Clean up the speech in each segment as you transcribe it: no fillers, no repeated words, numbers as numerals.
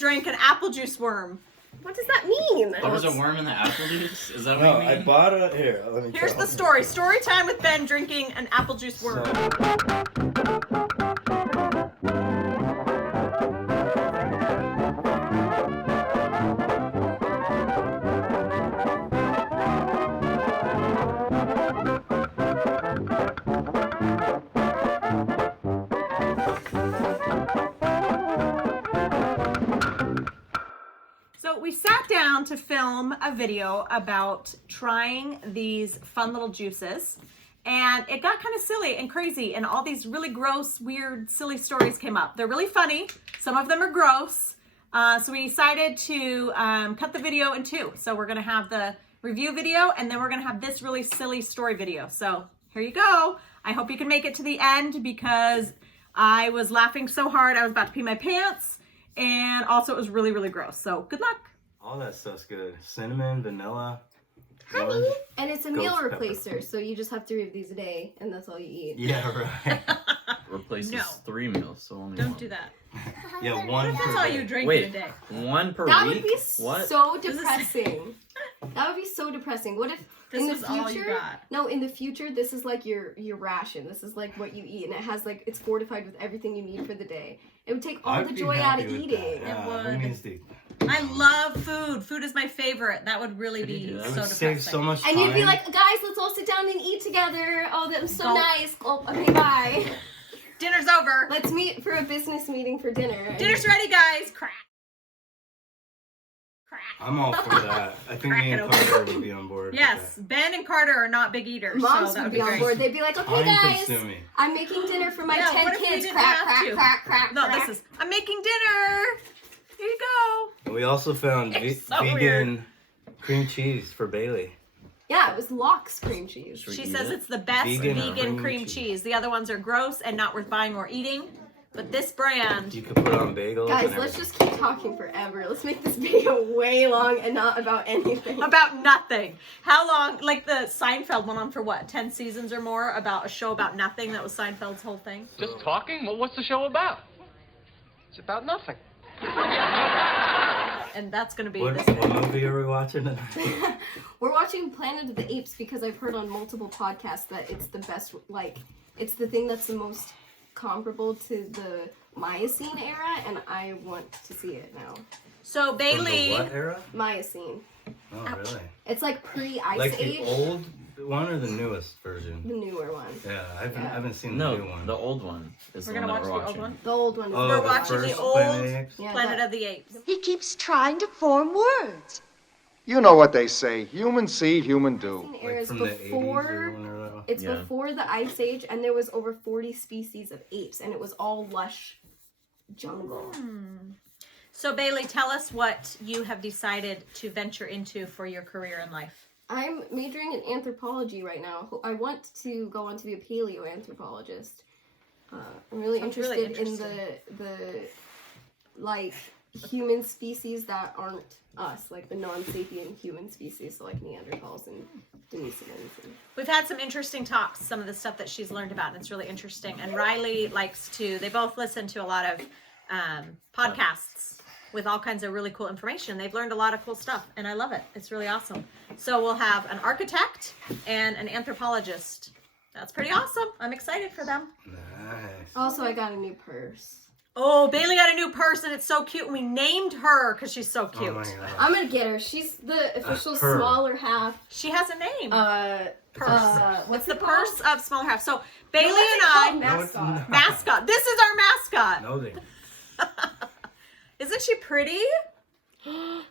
drink an apple juice worm. What does that mean? There was a worm in the apple juice? Is that what No, you mean? I bought a... Here, let me Here's the story. Story time with Ben drinking an apple juice worm. So we sat down to film a video about trying these fun little juices, and it got kind of silly and crazy, and all these really gross, weird, silly stories came up. They're really funny. Some of them are gross. So we decided to cut the video in two. So we're gonna have the review video, and then we're gonna have this really silly story video. So here you go. I hope you can make it to the end because I was laughing so hard I was about to pee my pants. And also it was really, really gross. So good luck. All that stuff's good. Cinnamon, vanilla. Honey. orange, And it's a meal ghost pepper. replacer, so you just have 3 of these a day, and that's all you eat. Yeah, right. Replaces No. 3 meals, so only Don't one. do that. Yeah, one That's per all day. you drink in Wait, a day. 1 per That week? would be What? so This is- depressing. That would be so depressing. What if This in the was future? all you got. No, in the future, this is like your ration. This is like what you eat, and it has like it's fortified with everything you need for the day. It would take all I'd the be joy out happy of with eating. that. Yeah, would. that means the- I love food. Food is my favorite. That would really Could you be do that? It so would depressing. save so much time. And you'd be like, guys, let's all sit down and eat together. Oh, that was so Gulp. nice. Oh, okay, bye. Dinner's over. Let's meet for a business meeting for dinner. Dinner's ready, guys. Crack. Crack. I'm all for that. I think Crack me it and open. Carter would be on board. Yes, Ben and Carter are not big eaters. Moms so that would would be on great. board. They'd be like, okay, Time guys, consuming. I'm making dinner for my Yeah, 10 what if we kids. didn't Crack, have crack, to? crack, crack, No, crack. this is, I'm making dinner. Here you go. And we also found It's so vegan weird. cream cheese for Bailey. Yeah, it was Locke's cream cheese. Should we She eat says it? it's the best Vegan vegan, cream cream cheese. cheese. The other ones are gross and not worth buying or eating. But this brand, You could put on bagels. Guys, and let's everything. just keep talking forever. Let's make this video way long and not about anything. about nothing. How long, like the Seinfeld went on for what, 10 seasons or more about a show about nothing? That was Seinfeld's whole thing. Just talking? Well, what's the show about? It's about nothing. And that's going to be What, this. what movie are we watching tonight? We're watching Planet of the Apes because I've heard on multiple podcasts that it's the best, like, it's the thing that's the most comparable to the Miocene era, and I want to see it now. So From the Bailey, what era? Miocene. Oh, really? It's like pre-Ice Like Age. the old one or the newest version? The newer one. Yeah, I haven't seen No, the new one. the old one is we're the going to one watch that the we're old watching. one. The old one. Oh, We're the watching the first old Planet of the Apes? Yeah, Planet that- of the Apes. He keeps trying to form words. You know what they say, human see, human do. Miocene era Like is from the 80s or before. whenever. It's Yeah. before the Ice Age, and there was over 40 species of apes, and it was all lush jungle. So Bailey, tell us what you have decided to venture into for your career in life. I'm majoring in anthropology right now. I want to go on to be a paleoanthropologist. I'm really Sounds interested really in interesting. the like human species that aren't us, like the non-sapient human species, so like Neanderthals and Denisovans. And... We've had some interesting talks, some of the stuff that she's learned about, and it's really interesting. And Riley likes to, they both listen to a lot of podcasts with all kinds of really cool information. They've learned a lot of cool stuff, and I love it. It's really awesome. So we'll have an architect and an anthropologist. That's pretty awesome. I'm excited for them. Nice. Also, I got a new purse. Oh, Bailey got a new purse, and it's so cute. And we named her because she's so cute. Oh my god. I'm gonna get her. She's the official her. smaller half. She has a name. Purse. What's the purse of smaller half? So Bailey and What's it I, called? No, it's Mascot. not. mascot. This is our mascot. No, they. Isn't she pretty?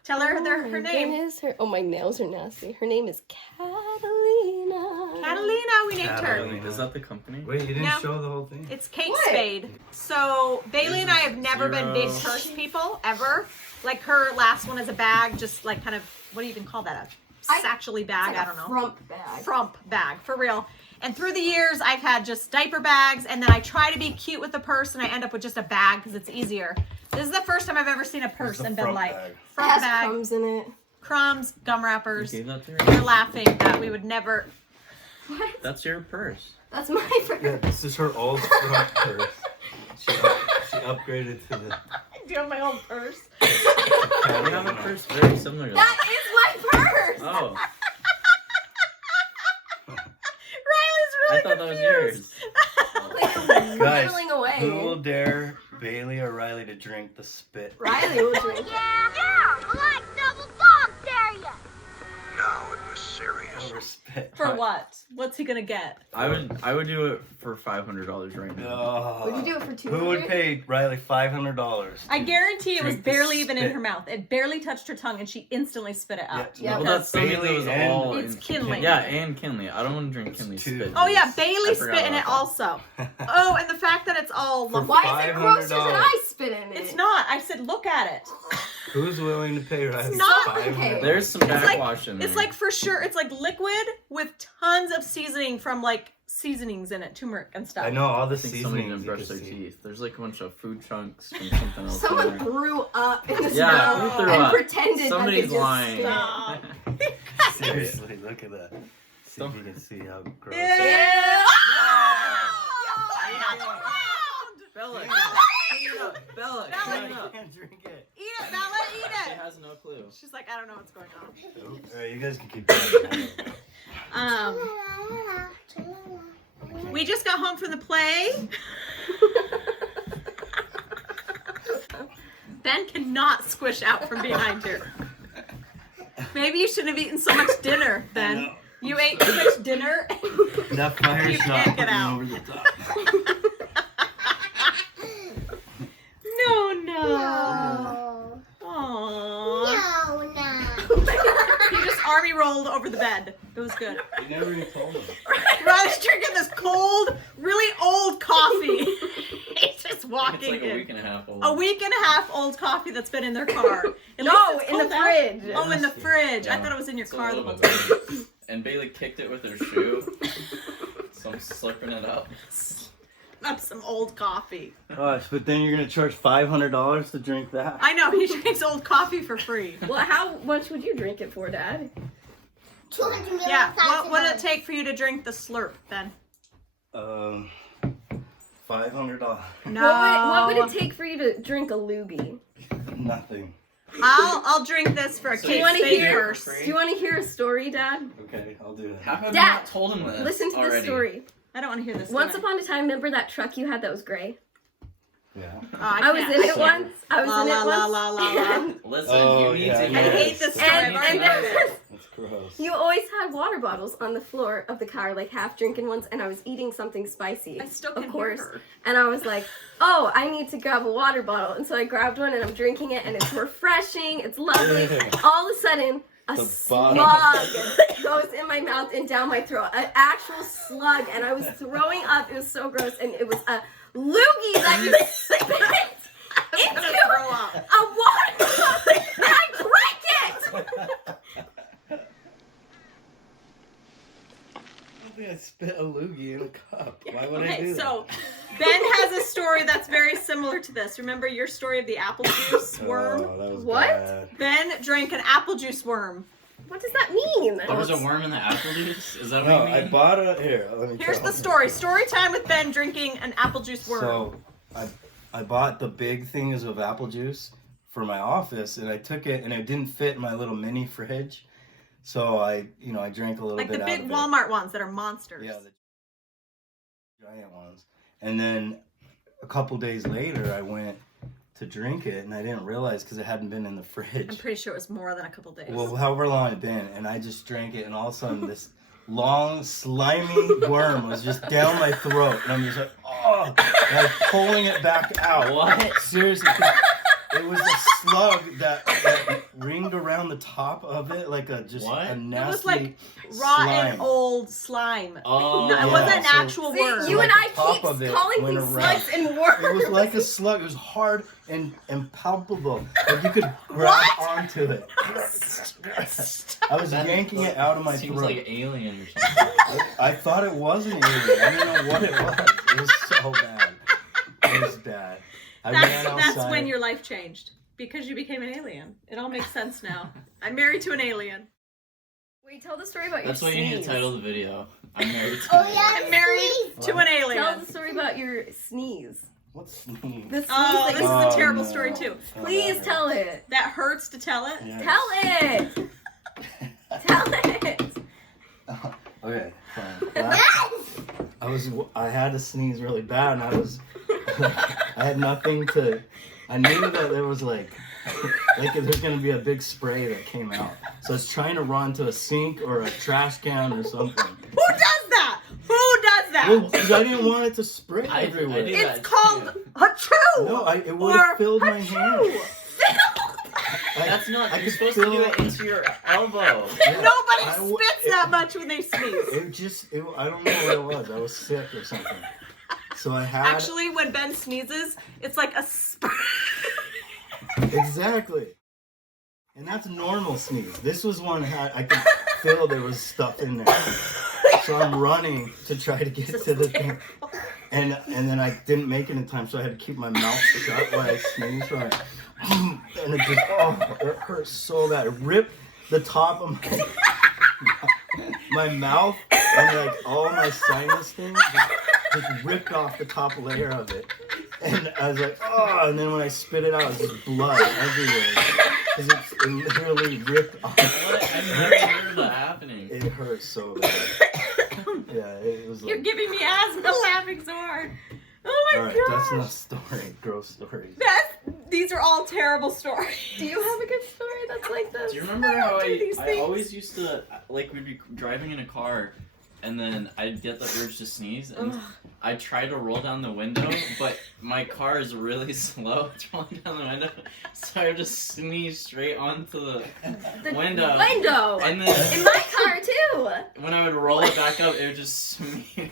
Tell her Oh, her name. Goodness, oh, my nails are nasty. Her name is Catalina. Catalina, we named her. Catalina. Is that the company? Wait, you didn't No. show the whole thing? It's Kate What? Spade. So Bailey and I have never been big Zero. purse people ever. Like her last one is a bag, just like kind of, what do you even call that? A satchel-y bag? I don't know. Frump bag. Frump bag, for real. And through the years, I've had just diaper bags, and then I try to be cute with the purse, and I end up with just a bag because it's easier. This is the first time I've ever seen a purse What's the and been frump like, bag? It frump has bag, crumbs in it. crumbs, gum You wrappers. gave that to We're her? laughing that we would never. What? That's your purse. That's my purse. Yeah, this is her old front purse. She upgraded to the. Do you have my old purse? We have a purse very similar to That that. is my purse! Oh, Riley's I really thought that was confused. yours. Guys, Whirling away. who will dare Bailey or Riley to drink the spit? Riley will drink it. Yeah, black double dog dare ya! Now it was serious. Over spit. For what? What's he gonna get? I would do it for $500 right now. Oh. Would you do it for 200? Who would pay Riley $500? I guarantee it was Drink the barely even in spit. her mouth. It barely touched her tongue, and she instantly spit it out. Yeah, Well, that's that's something that was Bailey all. It's in- Kinley. Yeah, and Kinley. I don't want to drink It's Kinley's two. spit. Oh yeah, juice. Bailey I forgot spit in it about also. Oh, and the fact that it's all For lumpy. Why is it grosser than $500. I spit in it? It's not. I said, look at it. Who's willing to pay Riley not okay. $500? There's some It's like- backwash in there. It's like for sure. It's like liquid with tons of seasoning from like seasonings in it, turmeric and stuff. I know all the I think somebody seasonings. didn't you brush can their see. teeth. There's like a bunch of food chunks from something else. in Someone there. threw up in the Yeah, snow who threw and up? pretended Somebody's that they just lying. Stop. Seriously, look at that. See if you can see how gross it is. Yeah. Bella, Bella, clean it up. Bella, Bella, clean it I up. can't drink it. Eat it, Bella, She eat it. has no clue. She's like, I don't know what's going on. Alright, you guys can keep going. We just got home from the play. Ben cannot squish out from behind here. Maybe you shouldn't have eaten so much dinner, Ben. You ate too much dinner. That fire You shot can't put get me out. over the top. No. Aww. No. He just army rolled over the bed. It was good. You never even told me. Riley's drinking this cold, really old coffee. He's just It's walking like a in. week and a half old. A week and a half old coffee that's been in their car. At No, least it's in the cold out. fridge. Oh, in the fridge. I Yeah. thought it was in your It's a car the little whole bit time. weird. And Bailey kicked it with her shoe. So I'm slurping it up. Up some old coffee. Gosh, but then you're gonna charge $500 to drink that? I know, he drinks old coffee for free. Well, how much would you drink it for, Dad? 200 million Yeah, what would it $500. take for you to drink the slurp, Ben? $500. No. What would it take for you to drink a loogie? Nothing. I'll drink this for a So Kate you wanna Spade hear- purse. Do you want to hear a story, Dad? Okay, I'll do How that. have Dad, you not told him this Listen to already? this story. I don't want to hear this. Once story. upon a time, remember that truck you had that was gray? Yeah. Oh, I was can't. in I it can't. once. I was La, in la, it la, once. la, la, la. And, Listen, Oh, you need yeah, to yeah. I hear hate this story. and, I've already and heard there it. was, That's gross. you always had water bottles on the floor of the car, like half drinking ones, and I was eating something spicy. I still can of course. hear her. And I was like, oh, I need to grab a water bottle. And so I grabbed one and I'm drinking it and it's refreshing. It's lovely. Yeah. And all of a sudden, a The slug bottom. goes in my mouth and down my throat. An actual slug. And I was throwing up. It was so gross. And it was a loogie that you spit I'm gonna into throw up. a water bottle. And I drank it. I think I spit a loogie in a cup. Why would I Okay, do that? so Ben has a story that's very similar to this. Remember your story of the apple juice worm? Oh, that was What? bad. Ben drank an apple juice worm. What does that mean? There was a worm in the apple juice? Is that what No, you I mean? bought it here. Let me Here's tell the you. story. Story time with Ben drinking an apple juice worm. So, I bought the big things of apple juice for my office, and I took it, and it didn't fit in my little mini fridge. So I drank a little like bit the out big of it. Walmart ones that are monsters. Yeah, the giant ones. And then a couple days later, I went to drink it, and I didn't realize because it hadn't been in the I'm fridge. pretty sure it was more than a couple days. Well, however long it had been, and I just drank it, and all of a sudden this long, slimy worm was just down my throat, and I'm just like, oh, and I'm pulling it back out. What? Seriously, 'cause it was a slug that ringed around the top of it like a What? a It was nasty it was like rotten slime. old slime. Oh, No, it yeah, wasn't an so- actual See, worm. you like and the I top keep of it calling went things around. slugs and worms. It was like a slug. It was hard and palpable. Like you could grab onto it. I was yanking it out of my Seems throat. like alien or something. I thought it was an alien. I didn't know what it was. It was so bad. It was bad. I ran outside. That's when your life changed. Because you became an alien. It all makes sense now. I'm married to an alien. Wait, tell the story about That's your what you need sneeze. to title the video. I'm married to Oh, an yeah. I'm married to an Tell alien. the story about your sneeze. What sneeze? This Oh, sneeze this that is a Oh, terrible no. story too. Oh, Please that tell it. That hurts to tell it. hurts. Tell it. Tell it. Okay, fine. I had to sneeze really bad, and I had nothing to. I knew that there was like there's gonna be a big spray that came out, so I was trying to run to a sink or a trash can or something. Who does that? Who does that? Well, 'cause I didn't want it to spray I everywhere. did It's that called too. achoo. No, it would Or have filled my hand. That's not. I You're could supposed to do feel- it into your elbow. Yeah, Nobody I spits that much when they sneeze. I don't know what it was. I was sick or something. So I had Actually, when Ben sneezes, it's like a spray. exactly, and that's a normal sneeze. This was one I could feel there was stuff in there. So I'm running to try to get to the thing, and then I didn't make it in time, so I had to keep my mouth shut while I sneezed. So and it just it hurt so bad. It ripped the top of my mouth, and like all my sinus things just ripped off the top layer of it. And I was like, oh, and then when I spit it out, it was just blood everywhere. Because it literally ripped off. I've never heard of that happening. It hurt so bad. Yeah, it was like. You're giving me asthma laughing so hard. Oh my Alright, gosh. that's not a story. Gross stories. These are all terrible stories. Do you have a good story that's like this? Do you remember how do these I things. always used to, like, we'd be driving in a car, and then I'd get the urge to sneeze, and I'd try to roll down the window, but my car is really slow at rolling down the window, so I would just sneeze straight onto the window. Window. And then In my car too. when I would roll it back up, it would just smear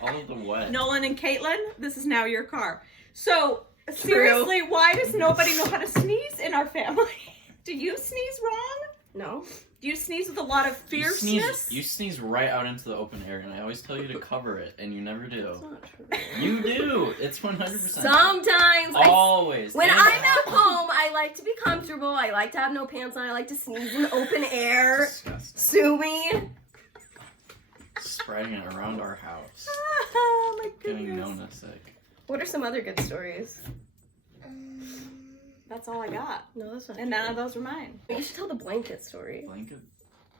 all of the wet. Nolan and Caitlin, this is now your car. So, seriously, why does nobody know how to sneeze in our family? Do you sneeze wrong? No. Do you sneeze with a lot of fierceness? You sneeze right out into the open air, and I always tell you to cover it, and you never do. That's not true. You do. It's 100%. Sometimes. Always. When And- I'm at home, I like to be comfortable. I like to have no pants on. I like to sneeze in the open air. Disgusting. Sue me. Spreading it around our house. Oh my Getting goodness. Nona sick. What are some other good stories? That's all I got. No, that's not And none of those are mine. You should tell the blanket story. Blanket?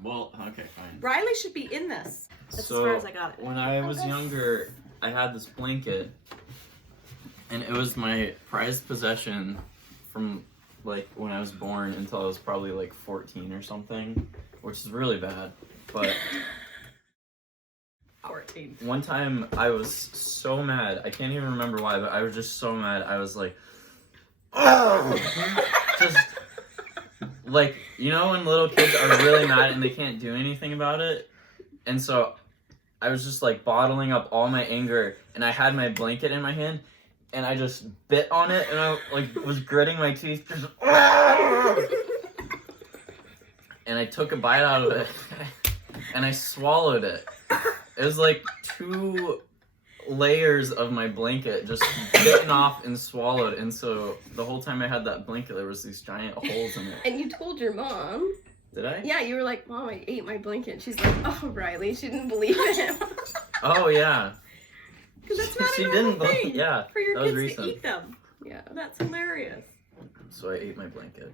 Well, okay, fine. Riley should be in this. That's So, as far as I got it. when I was younger, I had this blanket, and it was my prized possession from, like, when I was born until I was probably, like, 14 or something, which is really bad, but 14. one time I was so mad, I can't even remember why, but I was just so mad, I was like, oh! Just, like, you know when little kids are really mad and they can't do anything about it? And so I was just like bottling up all my anger, and I had my blanket in my hand, and I just bit on it, and I like was gritting my teeth, just, and I took a bite out of it, and I swallowed it. It was like 2 layers of my blanket just bitten off and swallowed, and so the whole time I had that blanket, there was these giant holes in it. And you told your mom. Did I? Yeah, you were like, Mom, I ate my blanket. She's like, oh, Riley. She didn't believe him. Oh yeah. Because that's not She a normal didn't believe- thing yeah, for your that was kids recent. to eat them. Yeah. That's hilarious. So I ate my blanket.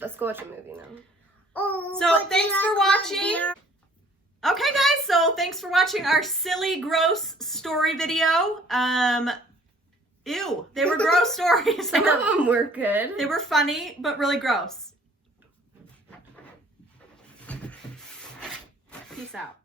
Let's go watch a movie now. Oh, So but thanks you're for not watching. there. Okay, guys. So thanks for watching our silly, gross story video. Ew, they were gross stories. Some of them were good. They were funny, but really gross. Peace out.